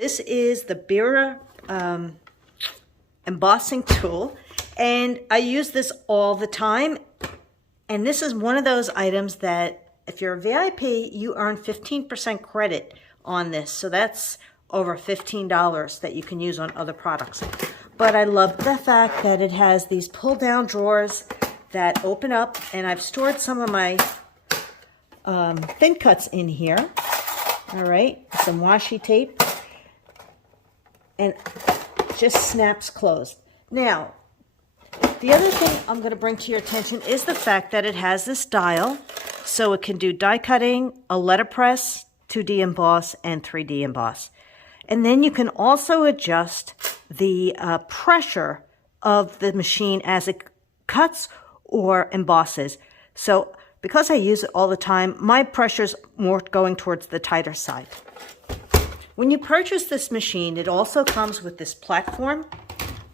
This is the Bira embossing tool, and I use this all the time. And this is one of those items that if you're a VIP, you earn 15% credit on this. So that's over $15 that you can use on other products. But I love the fact that it has these pull down drawers that open up, and I've stored some of my thin cuts in here. All right, some washi tape, and just snaps closed. Now, the other thing I'm going to bring to your attention is the fact that it has this dial, so it can do die cutting, a letterpress, 2D emboss, and 3D emboss. And then you can also adjust the pressure of the machine as it cuts or embosses. So because I use it all the time, my pressure's more going towards the tighter side. When you purchase this machine, it also comes with this platform,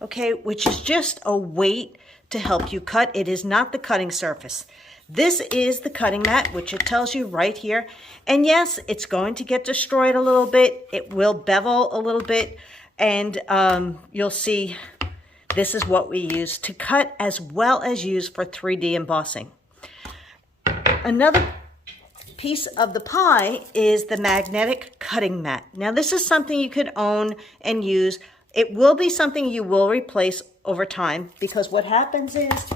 okay, which is just a weight to help you cut. It is not the cutting surface. This is the cutting mat, which it tells you right here. And yes, it's going to get destroyed a little bit. It will bevel a little bit. And you'll see this is what we use to cut as well as use for 3D embossing. Another piece of the pie is the magnetic cutting mat. Now this is something you could own and use. It will be something you will replace over time, because what happens is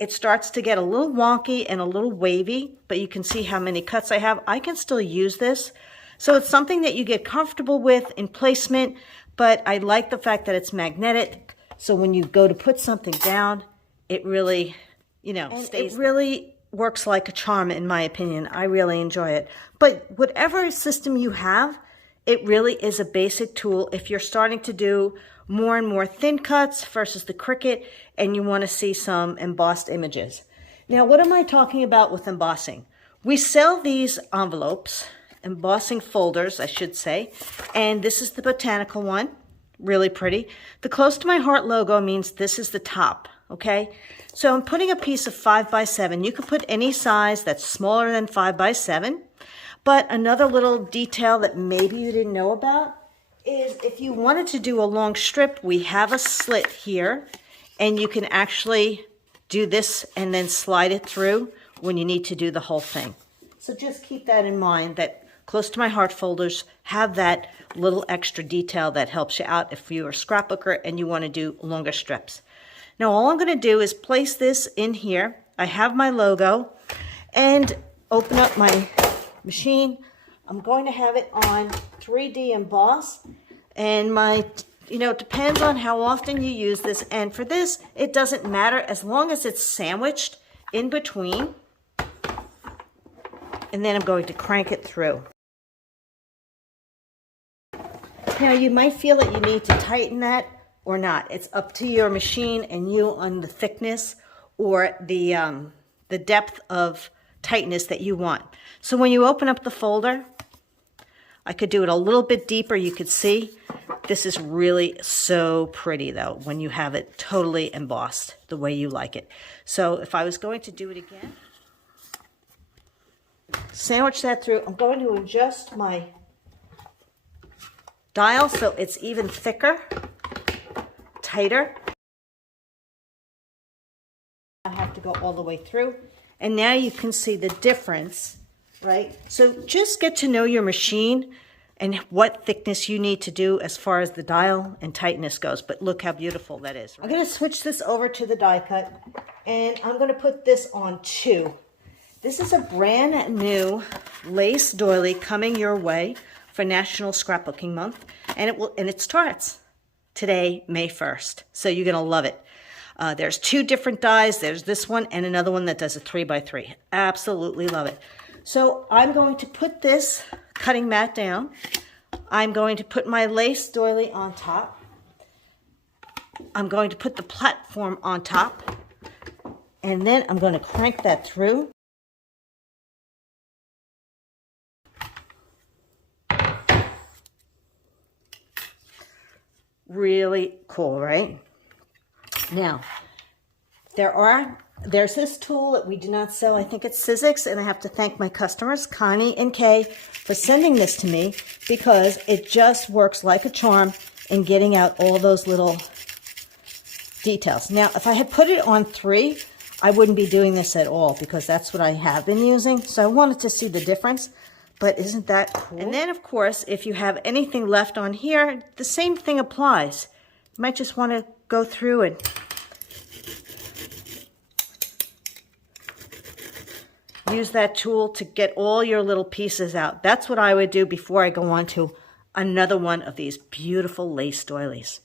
it starts to get a little wonky and a little wavy, but you can see how many cuts I have. I can still use this. So it's something that you get comfortable with in placement, but I like the fact that it's magnetic. So when you go to put something down, it really, stays. It really works like a charm, in my opinion. I really enjoy it. But whatever system you have, it really is a basic tool if you're starting to do more and more thin cuts versus the Cricut and you want to see some embossed images. Now, what am I talking about with embossing? We sell these envelopes, embossing folders, I should say, and this is the botanical one, really pretty. The Close to My Heart logo means this is the top, okay? So I'm putting a piece of 5x7. You could put any size that's smaller than 5x7. But another little detail that maybe you didn't know about is if you wanted to do a long strip, we have a slit here, and you can actually do this and then slide it through when you need to do the whole thing. So just keep that in mind, that Close to My Heart folders have that little extra detail that helps you out if you're a scrapbooker and you want to do longer strips. Now all I'm going to do is place this in here. I have my logo, and open up my machine. I'm going to have it on 3D emboss, and it depends on how often you use this. And for this, it doesn't matter as long as it's sandwiched in between. And then I'm going to crank it through. Now you might feel that you need to tighten that or not. It's up to your machine and you on the thickness or the depth of tightness that you want. So when you open up the folder, I could do it a little bit deeper. You could see this is really so pretty though when you have it totally embossed the way you like it. So if I was going to do it again, sandwich that through. I'm going to adjust my dial so it's even thicker, tighter. I have to go all the way through. And now you can see the difference, right? So just get to know your machine and what thickness you need to do as far as the dial and tightness goes. But look how beautiful that is. Right? I'm going to switch this over to the die cut, and I'm going to put this on 2. This is a brand new lace doily coming your way for National Scrapbooking Month, and it starts today, May 1st. So you're going to love it. There's 2 different dies. There's this one and another one that does a 3x3. Absolutely love it. So I'm going to put this cutting mat down. I'm going to put my lace doily on top. I'm going to put the platform on top. And then I'm going to crank that through. Really cool, right? Now, there are There's this tool that we do not sell. I think it's Sizzix, and I have to thank my customers, Connie and Kay, for sending this to me because it just works like a charm in getting out all those little details. Now, if I had put it on 3, I wouldn't be doing this at all because that's what I have been using. So I wanted to see the difference, but isn't that cool? And then, of course, if you have anything left on here, the same thing applies. You might just want to go through and use that tool to get all your little pieces out. That's what I would do before I go on to another one of these beautiful lace doilies.